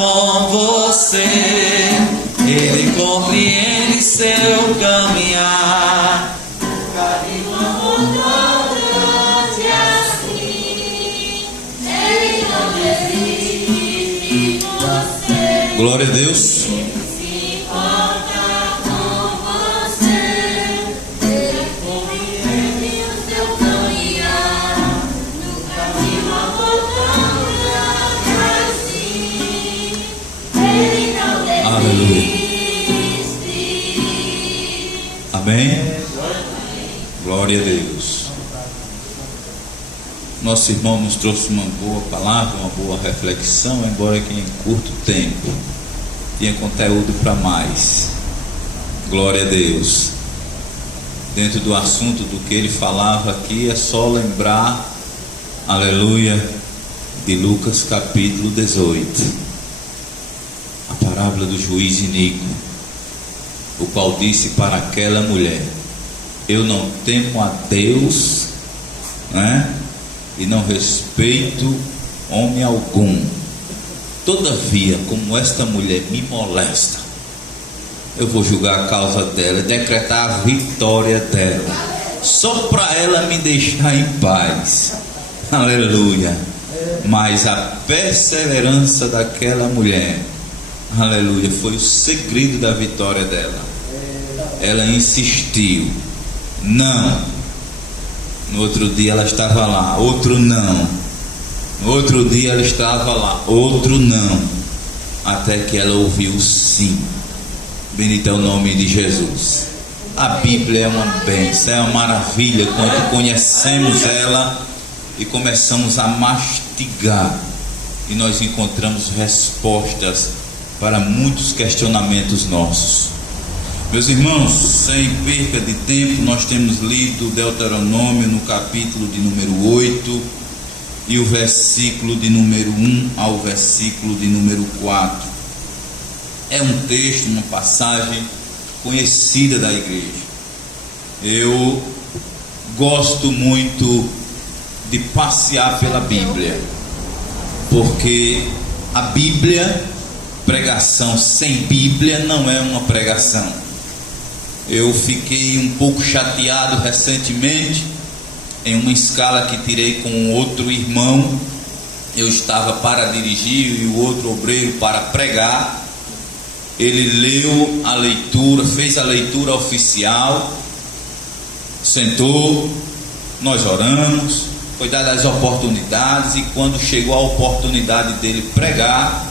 com você, Ele compreende seu caminhar. Glória a Deus. Aleluia. Amém. Glória a Deus. Nosso irmão nos trouxe uma boa palavra, uma boa reflexão, embora que em curto tempo tinha conteúdo para mais. Glória a Deus. Dentro do assunto do que ele falava aqui, é só lembrar, aleluia, de Lucas capítulo 18. A parábola do juiz iníquo, o qual disse para aquela mulher: eu não temo a Deus, né? E não respeito homem algum. Todavia, como esta mulher me molesta, eu vou julgar a causa dela, decretar a vitória dela, só para ela me deixar em paz. Aleluia. Mas a perseverança daquela mulher, aleluia, foi o segredo da vitória dela. Ela insistiu. Não. No outro dia ela estava lá, outro não. No outro dia ela estava lá, outro não. Até que ela ouviu sim. Bendito é o nome de Jesus. A Bíblia é uma bênção, é uma maravilha quando conhecemos ela e começamos a mastigar, e nós encontramos respostas para muitos questionamentos nossos. Meus irmãos, sem perca de tempo, nós temos lido Deuteronômio no capítulo de número 8 e o versículo de número 1 ao versículo de número 4. É um texto, uma passagem conhecida da igreja. Eu gosto muito de passear pela Bíblia, porque a Bíblia, pregação sem Bíblia não é uma pregação. Eu fiquei um pouco chateado recentemente em uma escala que tirei com outro irmão. Eu estava para dirigir e o outro obreiro para pregar. Ele leu a leitura, fez a leitura oficial, sentou, nós oramos, foi dadas as oportunidades, e quando chegou a oportunidade dele pregar,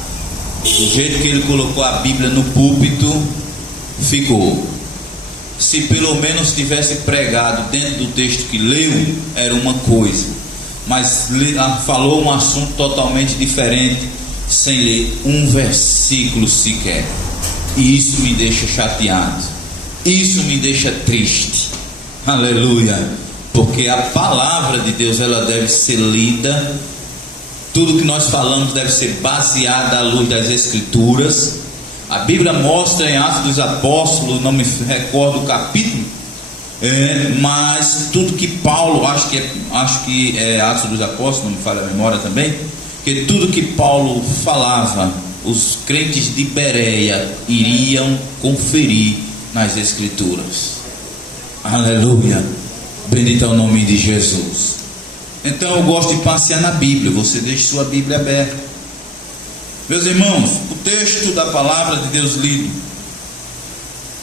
do jeito que ele colocou a Bíblia no púlpito, ficou. Se pelo menos tivesse pregado dentro do texto que leu, era uma coisa, mas falou um assunto totalmente diferente, sem ler um versículo sequer. E isso me deixa chateado, isso me deixa triste. Aleluia. Porque a palavra de Deus, ela deve ser lida. Tudo que nós falamos deve ser baseado à luz das Escrituras. A Bíblia mostra em Atos dos Apóstolos, não me recordo o capítulo, mas tudo que Paulo, acho que é Atos dos Apóstolos, não me falha a memória também, que tudo que Paulo falava, os crentes de Bereia iriam conferir nas Escrituras. Aleluia. Bendito é o nome de Jesus. Então eu gosto de passear na Bíblia. Você deixe sua Bíblia aberta. Meus irmãos, o texto da palavra de Deus lido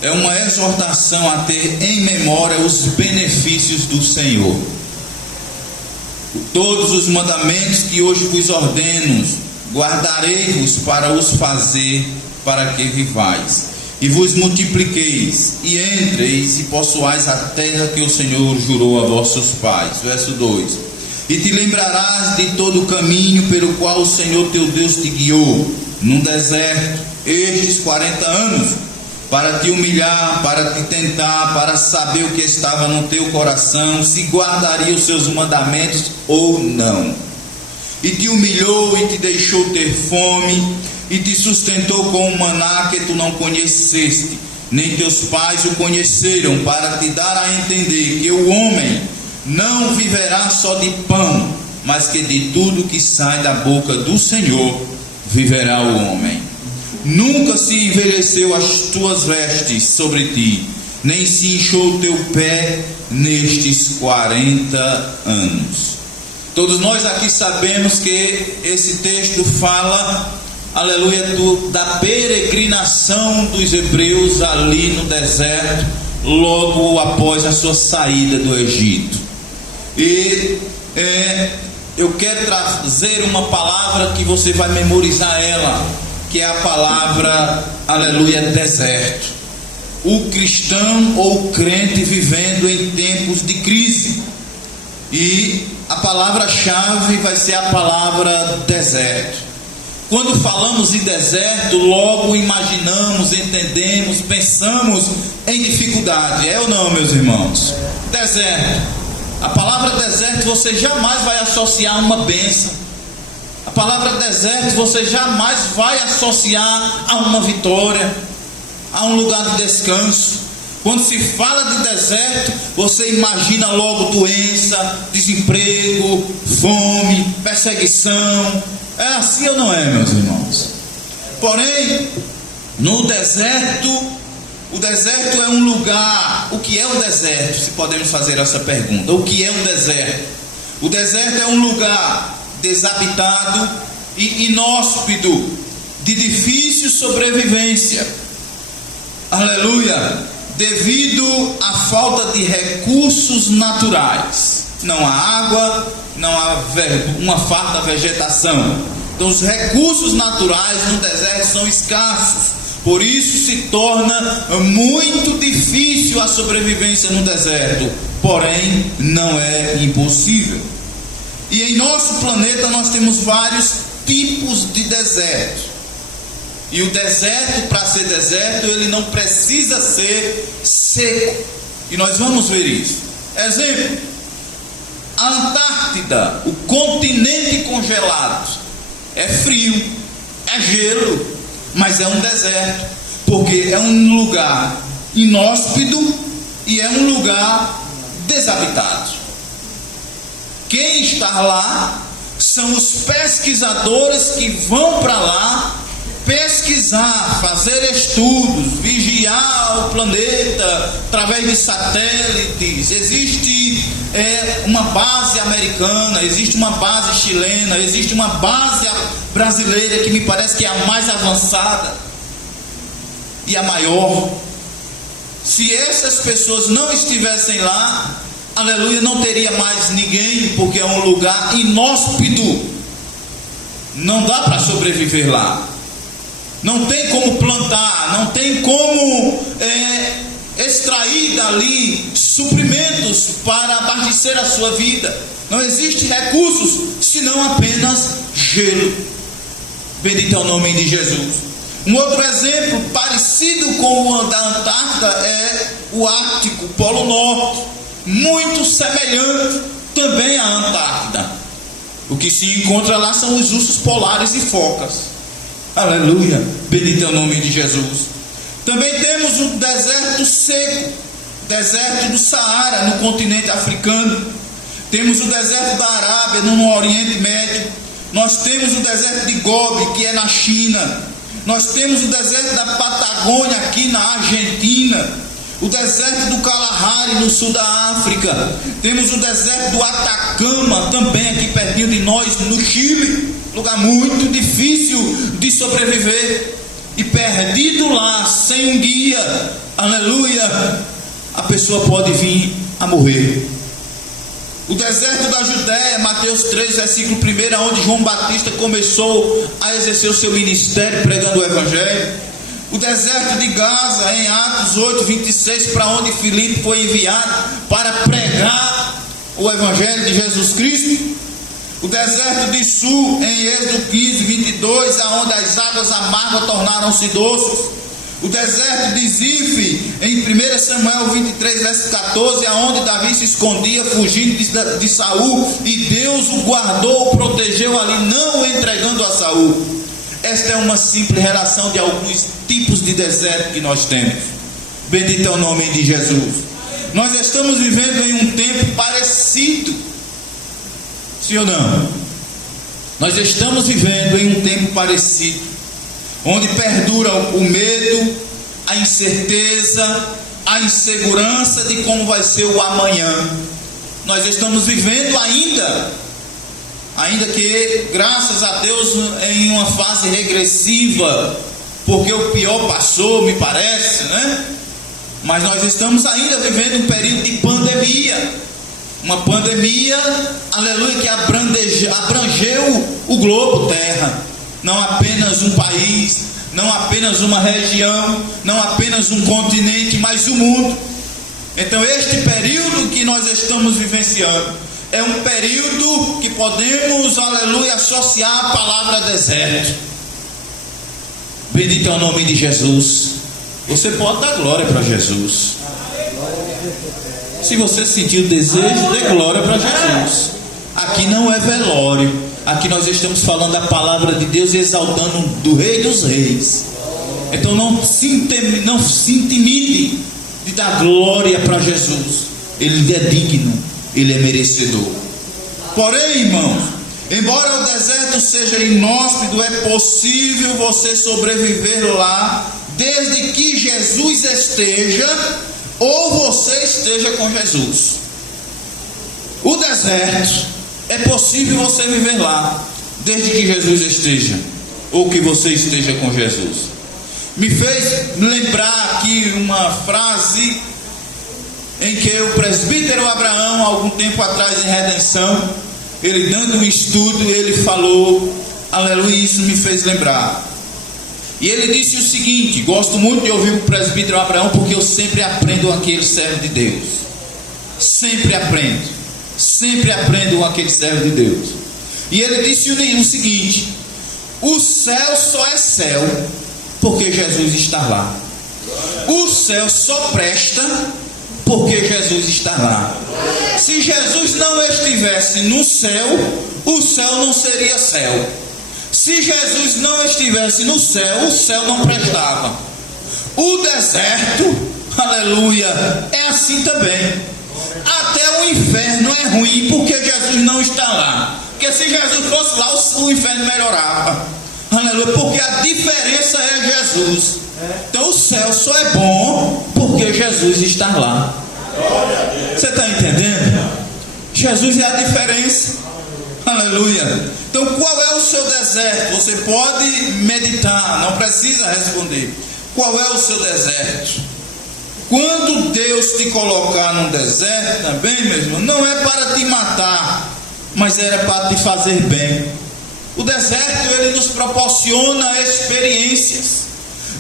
é uma exortação a ter em memória os benefícios do Senhor. Todos os mandamentos que hoje vos ordeno, guardarei-vos para os fazer, para que vivais, e vos multipliqueis, e entreis e possuais a terra que o Senhor jurou a vossos pais. Verso 2: e te lembrarás de todo o caminho pelo qual o Senhor teu Deus te guiou no deserto estes 40 anos, para te humilhar, para te tentar, para saber o que estava no teu coração, se guardaria os seus mandamentos ou não. E te humilhou e te deixou ter fome, e te sustentou com um maná que tu não conheceste, nem teus pais o conheceram, para te dar a entender que o homem não viverá só de pão, mas que de tudo que sai da boca do Senhor viverá o homem. Nunca se envelheceu as tuas vestes sobre ti, nem se inchou o teu pé nestes 40 anos. Todos nós aqui sabemos que esse texto fala, aleluia, da peregrinação dos hebreus ali no deserto, logo após a sua saída do Egito. E eu quero trazer uma palavra que você vai memorizar ela, que é a palavra, aleluia, deserto. O cristão ou o crente vivendo em tempos de crise. E a palavra-chave vai ser a palavra deserto. Quando falamos em deserto, logo imaginamos, entendemos, pensamos em dificuldade. É ou não, meus irmãos? Deserto. A palavra deserto você jamais vai associar a uma bênção. A palavra deserto você jamais vai associar a uma vitória, a um lugar de descanso. Quando se fala de deserto, você imagina logo doença, desemprego, fome, perseguição. É assim ou não é, meus irmãos? Porém, no deserto, o deserto é um lugar. O que é um deserto? Se podemos fazer essa pergunta. O que é um deserto? O deserto é um lugar desabitado e inóspito, de difícil sobrevivência. Aleluia! Devido à falta de recursos naturais. Não há água, não há uma farta vegetação. Então os recursos naturais no deserto são escassos. Por isso se torna muito difícil a sobrevivência no deserto. Porém, não é impossível. E em nosso planeta nós temos vários tipos de deserto. E o deserto, para ser deserto, ele não precisa ser seco. E nós vamos ver isso. Exemplo: a Antártida, o continente congelado, é frio, é gelo, mas é um deserto, porque é um lugar inóspito e é um lugar desabitado. Quem está lá são os pesquisadores que vão para lá pesquisar, fazer estudos, vigiar o planeta através de satélites. Existe uma base americana, existe uma base chilena, existe uma base brasileira que me parece que é a mais avançada e a maior. Se essas pessoas não estivessem lá, aleluia, não teria mais ninguém, porque é um lugar inóspito. Não dá para sobreviver lá. Não tem como plantar, não tem como extrair dali suprimentos para abastecer a sua vida. Não existe recursos, senão apenas gelo. Bendito é o nome de Jesus. Um outro exemplo parecido com o da Antártida é o Ártico, o Polo Norte, muito semelhante também à Antártida. O que se encontra lá são os ursos polares e focas. Aleluia, bendito é o nome de Jesus. Também temos o deserto seco, deserto do Saara, no continente africano. Temos o deserto da Arábia, no Oriente Médio. Nós temos o deserto de Gobi, que é na China. Nós temos o deserto da Patagônia, aqui na Argentina. O deserto do Kalahari, no sul da África. Temos o deserto do Atacama, também aqui pertinho de nós, no Chile. Lugar muito difícil de sobreviver. E perdido lá, sem um guia, aleluia, a pessoa pode vir a morrer. O deserto da Judéia, Mateus 3, versículo 1, onde João Batista começou a exercer o seu ministério pregando o Evangelho. O deserto de Gaza, em Atos 8, 26, para onde Filipe foi enviado para pregar o Evangelho de Jesus Cristo. O deserto de Sul, em Êxodo 15, 22, aonde as águas amargas tornaram-se doces. O deserto de Zif, em 1 Samuel 23, verso 14, aonde Davi se escondia, fugindo de Saul, e Deus o guardou, o protegeu ali, não o entregando a Saul. Esta é uma simples relação de alguns tipos de deserto que nós temos. Bendito é o nome de Jesus. Nós estamos vivendo em um tempo parecido. Sim ou não? Nós estamos vivendo em um tempo parecido, onde perdura o medo, a incerteza, a insegurança de como vai ser o amanhã. Nós estamos vivendo ainda que, graças a Deus, em uma fase regressiva, porque o pior passou, me parece, né? Mas nós estamos ainda vivendo um período de pandemia, uma pandemia, aleluia, que abrangeu o globo terra, não apenas um país, não apenas uma região, não apenas um continente, mas o mundo. Então este período que nós estamos vivenciando é um período que podemos, aleluia, associar a palavra deserto. Bendito é o nome de Jesus. Você pode dar glória para Jesus. Se você sentir o desejo, dê glória para Jesus. Aqui não é velório, aqui nós estamos falando da palavra de Deus e exaltando do Rei dos Reis. Então não se intimide de dar glória para Jesus. Ele é digno, ele é merecedor. Porém, irmãos, embora o deserto seja inóspito, é possível você sobreviver lá, desde que Jesus esteja, ou você esteja com Jesus. O deserto, é possível você viver lá, desde que Jesus esteja, ou que você esteja com Jesus. Me fez lembrar aqui uma frase em que o presbítero Abraão, algum tempo atrás em Redenção, ele dando um estudo, ele falou, aleluia, isso me fez lembrar. E ele disse o seguinte, gosto muito de ouvir o presbítero Abraão, porque eu sempre aprendo com aquele servo de Deus. Sempre aprendo com aquele servo de Deus. E ele disse o seguinte: o céu só é céu porque Jesus está lá. O céu só presta porque Jesus está lá. Se Jesus não estivesse no céu, o céu não seria céu. Se Jesus não estivesse no céu, o céu não prestava. O deserto, aleluia, é assim também. Até o inferno é ruim porque Jesus não está lá. Porque se Jesus fosse lá, o inferno melhorava. Aleluia, porque a diferença é Jesus. Então o céu só é bom porque Jesus está lá. Você está entendendo? Jesus é a diferença. Aleluia. Então qual é o seu deserto? Você pode meditar, não precisa responder. Qual é o seu deserto? Quando Deus te colocar num deserto também, meu irmão, não é para te matar, mas era para te fazer bem. O deserto, ele nos proporciona experiências.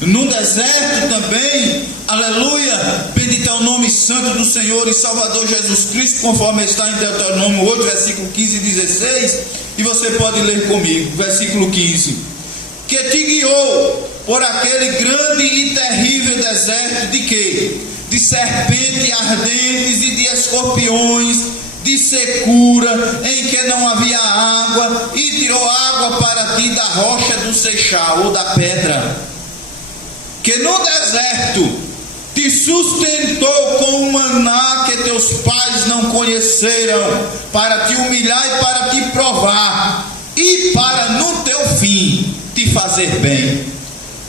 No deserto também, aleluia, bendito é o nome santo do Senhor e Salvador Jesus Cristo, conforme está em Deuteronômio 8, versículo 15 e 16, e você pode ler comigo, versículo 15: que te guiou por aquele grande e terrível deserto de quê? De serpentes ardentes e de escorpiões, de secura, em que não havia água, e tirou água para ti da rocha do seixal ou da pedra. Que no deserto te sustentou com um maná que teus pais não conheceram, para te humilhar e para te provar, e para no teu fim te fazer bem.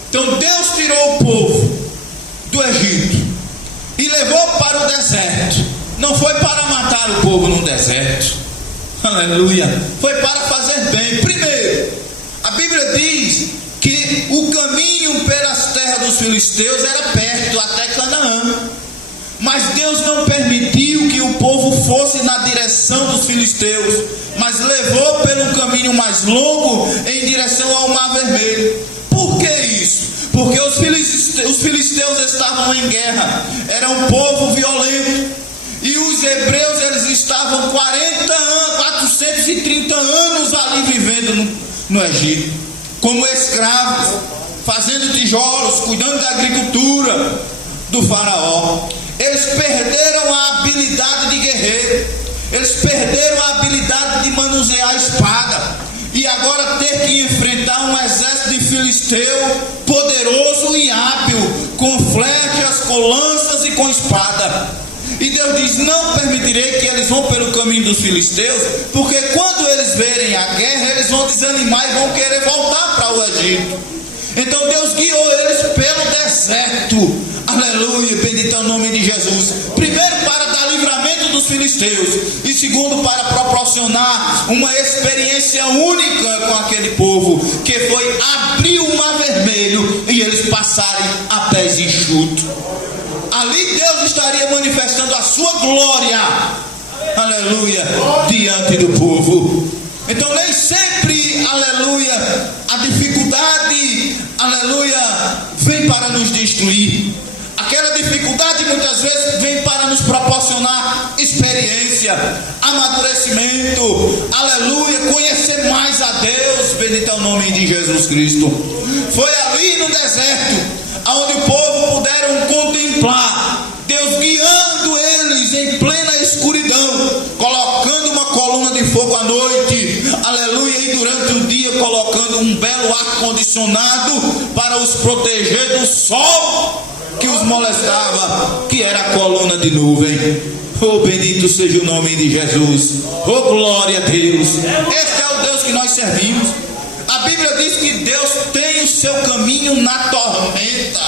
Então Deus tirou o povo do Egito e levou para o deserto. Não foi para matar o povo no deserto, aleluia, foi para fazer bem. Primeiro, a Bíblia diz que o caminho pelas terras dos filisteus era perto, até Canaã. Mas Deus não permitiu que o povo fosse na direção dos filisteus, mas levou pelo caminho mais longo em direção ao Mar Vermelho. Por que isso? Porque os filisteus estavam em guerra, era um povo violento, e os hebreus, eles estavam 430 anos ali vivendo no Egito, como escravos, fazendo tijolos, cuidando da agricultura do faraó. Eles perderam a habilidade de guerreiro, eles perderam a habilidade de manusear a espada, e agora ter que enfrentar um exército de filisteu poderoso e hábil, com flechas, com lanças e com espada. E Deus diz: não permitirei que eles vão pelo caminho dos filisteus, porque quando eles verem a guerra, eles vão desanimar e vão querer voltar para o Egito. Então Deus guiou eles pelo deserto. Aleluia, bendito é o nome de Jesus. Primeiro, para dar livramento dos filisteus, e segundo, para proporcionar uma experiência única com aquele povo, que foi abrir o mar vermelho e eles passarem a pés enxutos. Ali Deus estaria manifestando a sua glória, aleluia, diante do povo. Então nem sempre, aleluia, a dificuldade, aleluia, vem para nos destruir. Aquela dificuldade muitas vezes vem para nos proporcionar experiência, amadurecimento, aleluia, conhecer mais a Deus, bendito é o nome de Jesus Cristo. Foi ali no deserto onde o povo puderam contemplar Deus guiando eles em plena escuridão, colocando uma coluna de fogo à noite, aleluia, e durante o dia colocando um belo ar-condicionado para os proteger do sol que os molestava, que era a coluna de nuvem. Oh, bendito seja o nome de Jesus. Oh, glória a Deus. Este é o Deus que nós servimos. A Bíblia diz que Deus tem o seu caminho na tormenta.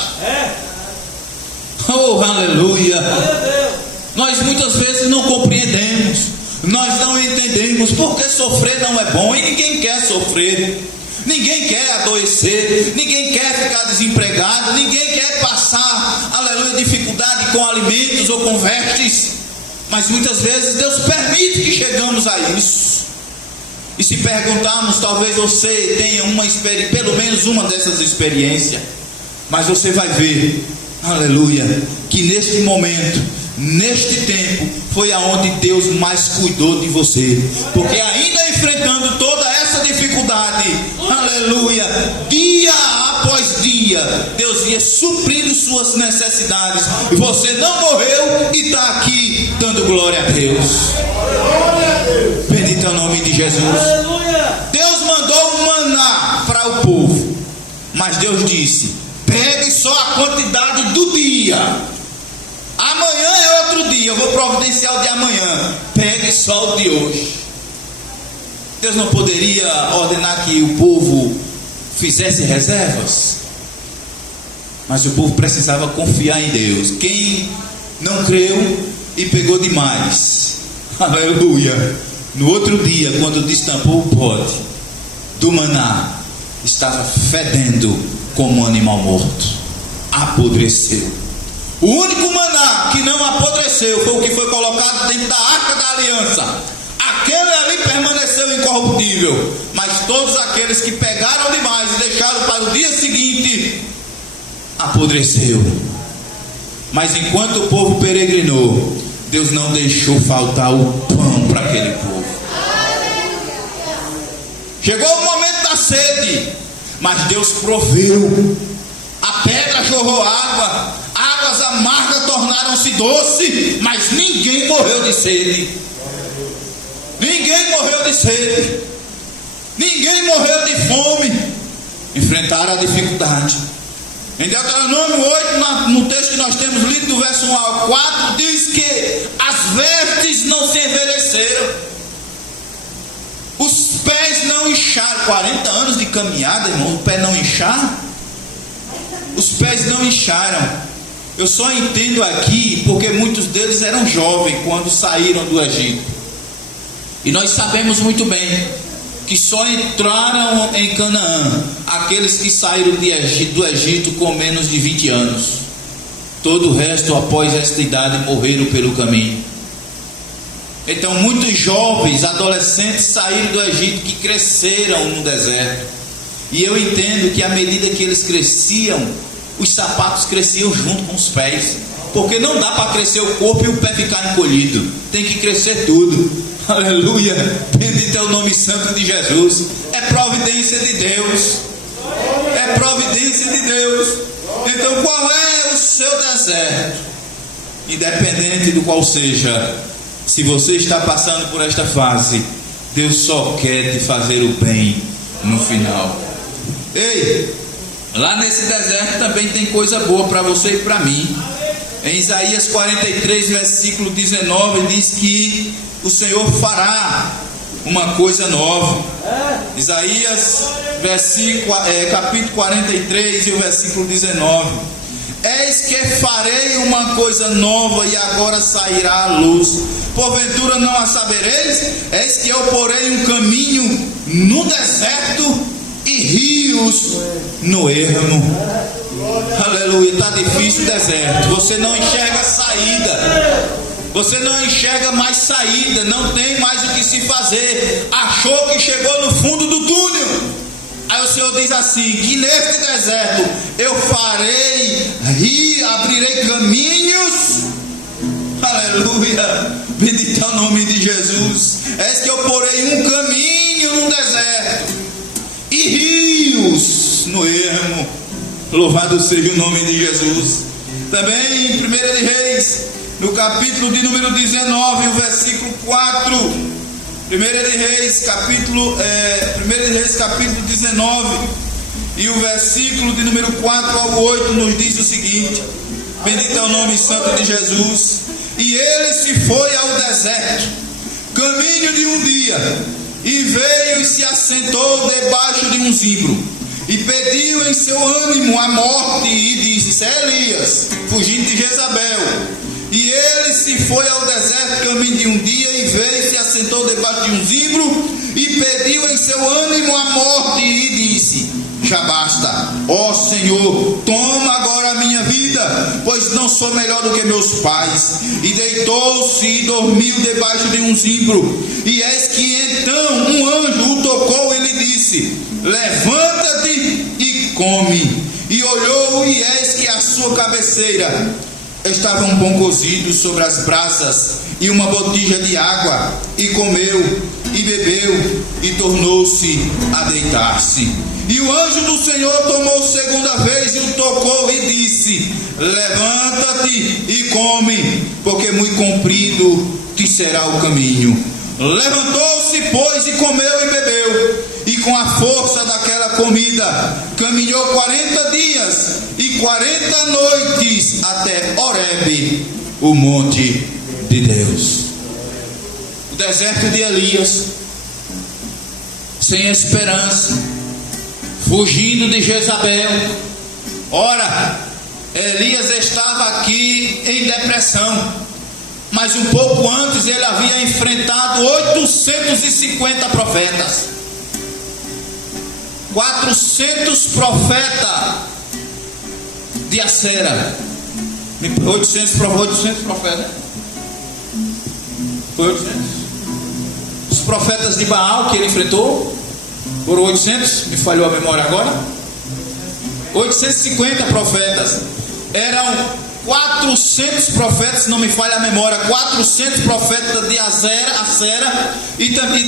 Oh, aleluia. Nós muitas vezes não compreendemos, nós não entendemos porque sofrer não é bom, e ninguém quer sofrer. Ninguém quer adoecer, ninguém quer ficar desempregado, ninguém quer passar, aleluia, dificuldade com alimentos ou com vestes. Mas muitas vezes Deus permite que chegamos a isso. E se perguntarmos, talvez você tenha pelo menos uma dessas experiências. Mas você vai ver, aleluia, que neste momento, neste tempo, foi aonde Deus mais cuidou de você. Porque ainda enfrentando toda essa dificuldade, aleluia, dia após dia, Deus ia suprindo suas necessidades. E você não morreu e está aqui dando glória a Deus. Bendito é o nome de Jesus. Deus mandou um maná para o povo, mas Deus disse: pegue só a quantidade do dia. Amanhã é outro dia, eu vou providenciar o de amanhã. Pegue só o de hoje. Deus não poderia ordenar que o povo fizesse reservas? Mas o povo precisava confiar em Deus. Quem não creu e pegou demais, aleluia, no outro dia, quando destampou o pote do maná, estava fedendo como um animal morto, apodreceu. O único maná que não apodreceu foi o que foi colocado dentro da arca da aliança. Aquele ali permaneceu incorruptível, mas todos aqueles que pegaram demais e deixaram para o dia seguinte, apodreceu. Mas enquanto o povo peregrinou, Deus não deixou faltar o pão para aquele povo. Chegou o momento da sede, mas Deus proveu. A pedra jorrou água, águas amargas tornaram-se doce, mas ninguém morreu de sede. Ninguém morreu de sede, ninguém morreu de fome. Enfrentaram a dificuldade. Em Deuteronômio 8, no texto que nós temos lido, do verso 1 ao 4, diz que as vestes não se envelheceram, os pés não incharam. 40 anos de caminhada, irmão, o pé não inchar? Os pés não incharam. Eu só entendo aqui porque muitos deles eram jovens quando saíram do Egito. E nós sabemos muito bem que só entraram em Canaã aqueles que saíram do Egito com menos de 20 anos. Todo o resto, após esta idade, morreram pelo caminho. Então muitos jovens, adolescentes saíram do Egito, que cresceram no deserto. E eu entendo que à medida que eles cresciam, os sapatos cresciam junto com os pés, porque não dá para crescer o corpo e o pé ficar encolhido, tem que crescer tudo. Aleluia, bendito é o nome santo de Jesus. É providência de Deus, é providência de Deus. Então qual é o seu deserto? Independente do qual seja, se você está passando por esta fase, Deus só quer te fazer o bem no final. Ei, lá nesse deserto também tem coisa boa para você e para mim. Em Isaías 43, versículo 19, diz que o Senhor fará uma coisa nova. Isaías, capítulo 43 e o versículo 19: eis que farei uma coisa nova e agora sairá a luz, porventura não a sabereis? Eis que eu porei um caminho no deserto e rios no ermo. Aleluia. Está difícil o deserto, você não enxerga saída, você não enxerga mais saída, não tem mais o que se fazer, achou que chegou no fundo do túnel. Aí o Senhor diz assim: que neste deserto eu abrirei caminhos. Aleluia, bendito é o nome de Jesus. Eis que eu porei um caminho no deserto e rios no ermo. Louvado seja o nome de Jesus. Também em 1 de Reis, no capítulo de número 19, o versículo 4. 1 de Reis, capítulo 19, e o versículo de número 4 ao 8 nos diz o seguinte: bendito é o nome santo de Jesus. E ele se foi ao deserto, caminho de um dia, e veio e se assentou debaixo de um zimbro, e pediu em seu ânimo a morte, e disse: Elias, fugindo de Jezabel. E ele se foi ao deserto, caminho de um dia, e veio e se assentou debaixo de um zimbro, e pediu em seu ânimo a morte, e disse: já basta, ó Senhor, toma agora a minha vida, pois não sou melhor do que meus pais. E deitou-se e dormiu debaixo de um zimbro. E eis que então um anjo o tocou e lhe disse: levanta-te e come. E olhou, e eis que a sua cabeceira estava um pão cozido sobre as brasas e uma botija de água. E comeu e bebeu e tornou-se a deitar-se. E o anjo do Senhor tomou segunda vez e o tocou e disse: levanta-te e come, porque muito comprido te será o caminho. Levantou-se, pois, e comeu e bebeu, e com a força daquela comida caminhou 40 dias e 40 noites até Horebe, o monte de Deus. O deserto de Elias, sem esperança, fugindo de Jezabel. Ora, Elias estava aqui em depressão, mas um pouco antes ele havia enfrentado 850 profetas. 400 profetas de Acera. 800 profetas. Foi 800? Os profetas de Baal que ele enfrentou foram 800, me falhou a memória agora. 850 profetas. Eram 400 profetas, não me falha a memória, 400 profetas de Acera, e também